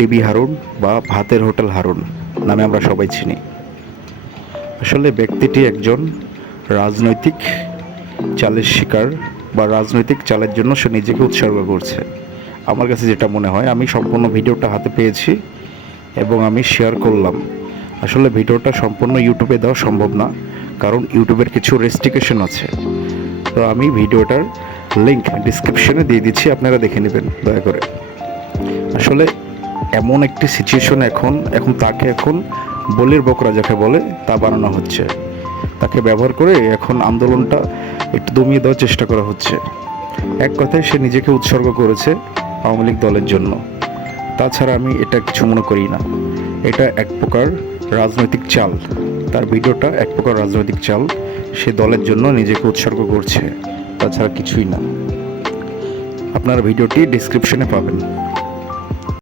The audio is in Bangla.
ডিবি হারুন বা ভাতের হোটেল হারুন নামে আমরা সবাই চিনি। আসলে ব্যক্তিটি একজন রাজনৈতিক চালের শিকার বা রাজনৈতিক চালের জন্য সে নিজেকে উৎসর্গ করছে। আমার কাছে যেটা মনে হয়, আমি সম্পূর্ণ ভিডিওটা হাতে পেয়েছি এবং আমি শেয়ার করলাম। আসলে ভিডিওটা সম্পূর্ণ ইউটিউবে দেওয়া সম্ভব না, কারণ ইউটিউবের কিছু রেস্ট্রিকশন আছে। তো আমি ভিডিওটার লিংক ডিসক্রিপশনে দিয়ে দিচ্ছি, আপনারা দেখে নেবেন দয়া করে। আসলে এমন একটি সিচুয়েশন এখন তাকে বলির বকরা যাকে বলে তা বানানো হচ্ছে। তাকে ব্যবহার করে এখন আন্দোলনটা একটু দমিয়ে দেওয়ার চেষ্টা করা হচ্ছে। এক কথায় সে নিজেকে উৎসর্গ করেছে আওয়ামী লীগ দলের জন্য। তাছাড়া আমি এটা কিছু মনে করি না। এটা এক প্রকার রাজনৈতিক চাল, তার ভিডিওটা এক প্রকার রাজনৈতিক চাল। সে দলের জন্য নিজেকে উৎসর্গ করছে, তাছাড়া কিছুই না। আপনারা ভিডিওটি ডেসক্রিপশনে পাবেন।